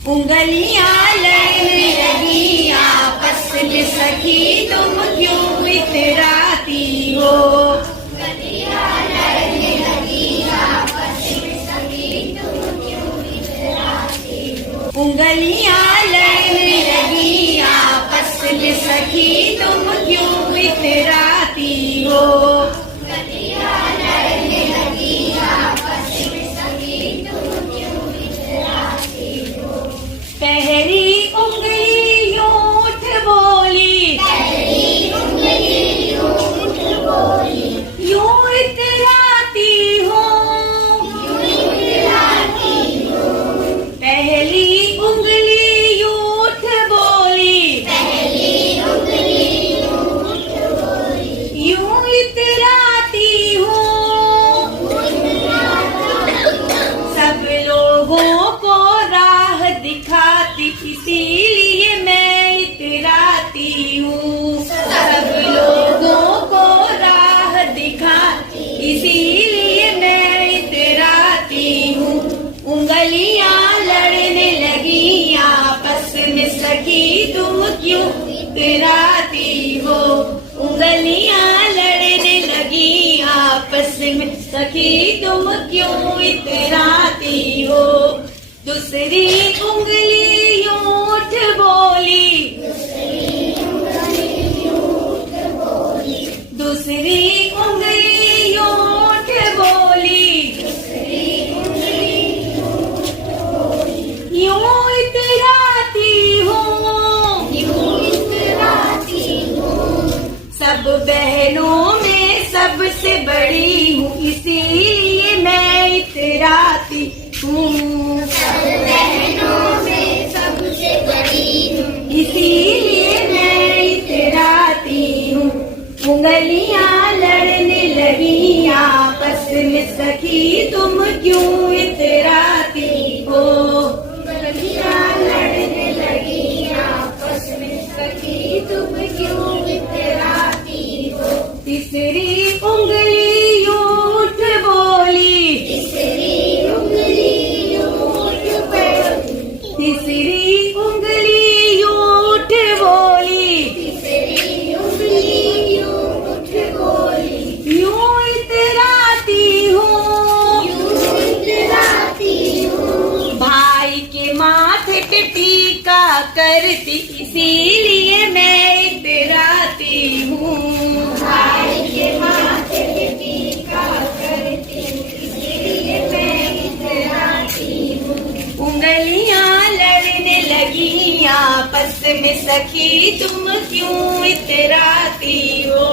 उंगलियां लड़ने लगी आपस में सखी तुम क्यों इतराती हो। उंगलियां लड़ने लगी आपस में सखी तुम क्यों इतराती हो। उंगलियां लड़ने लगी आपस में सखी तुम क्यों इतराती हो। पहली उंगली यूठ बोली, पहली उंगली यूठ बोली, यूं इतराती हो, यूं इतराती हो। पहली उंगली यूठ बोली, पहली उंगली यूठ बोली, यूं इतराती हो। सब लोगों को राह दिखाती इसीलिए मैं इतराती हूँ। सब लोगों को राह दिखाती इसीलिए मैं इतराती हूँ। उंगलियां लड़ने लगी आपस में सखी तुम क्यों इतराती हो। उंगलियां लड़ने लगी आपस में सखी तुम क्यों इतराती हो। दूसरी उंगली यूठ बोली, दूसरी उंगली यूठ बोली, दूसरी उंगली यूठ बोली, दूसरी उंगली यूठ बोली, यूं इतराती हो, यूं इतराती हो। सब बहनों में सबसे बड़ी हूँ इसीलिए मैं इतराती हूँ। सब बहनों में सबसे बड़ी हूँ इसीलिए मैं इतराती हूँ। उंगलियां लड़ने लगी आपस में सखी तुम क्यों इतराती हो। उंगलियां लड़ने लगी आपस में सखी तुम क्यों इतराती हो। तीसरी उंगली यूठ बोली, तीसरी उंगली तीसरी उंगली यूठ बोली, तीसरी उंगली यूठ बोली, यूं इतराती हूँ, यूं इतराती हूँ। भाई के माथे पे टीका करती इसीलिए मैं इतराती हूँ। भाई के माथे पे टीका करती इसीलिए मैं इतराती हूँ। उंगलियां लड़ने लगी आपस में सखी तुम क्यों इतराती हो।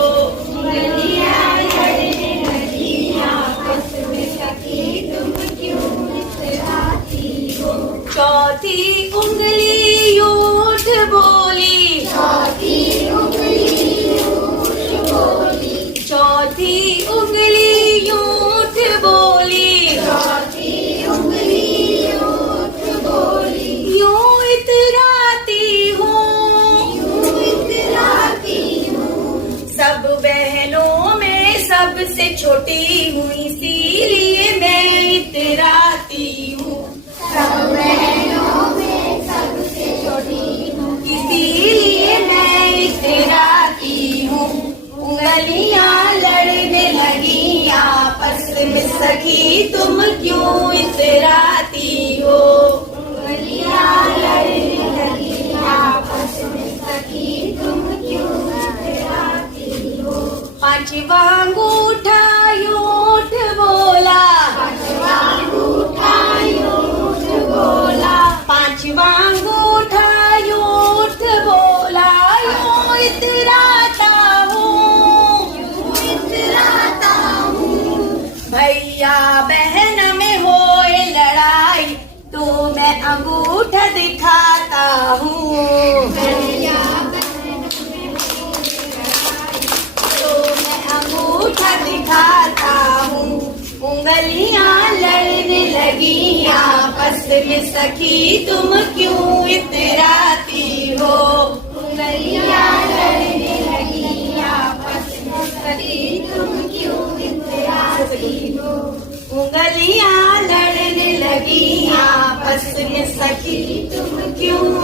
उंगलियां लड़ने लगी आपस में सखी तुम क्यों इतराती हो। चौथी उंगली यूठ बोली, चौथी उंगली यूठ बोली, चौथी उंगली यूठ बोली, चौथी उंगली यूं इतराती हूँ, यूं इतराती हूँ। सब बहनों में सबसे छोटी हूँ इसीलिए मैं इतराती हूँ। सब बहनों में सबसे छोटी हूँ इसीलिए मैं इतराती हूँ। उंगलियां लड़ने लगी आपस में सखी तुम क्यों इतराती हो। लड़ने लगी आपस में सखी तुम क्यों इतराती हो। पांचवा अंगूठा यूठ बोला, पांचवा अंगूठा यूठ बोला, पांचवा अंगूठा यूठ बोला, यूं इतराता हूँ, यूं इतराता हूँ। भैया बहन में होए लड़ाई तो मैं अंगूठा दिखाता हूँ। भैया बहन में होए लड़ाई तो मैं अंगूठा दिखाता हूँ। उंगलियां लड़ने लगी आपस में सखी तुम क्यों इतराती हो। उंगलियां लड़ने लगी आपस में सखी तुम क्यों इतराती हो। उंगलियां लड़ने लगी लगी आपस में सखी तुम क्यों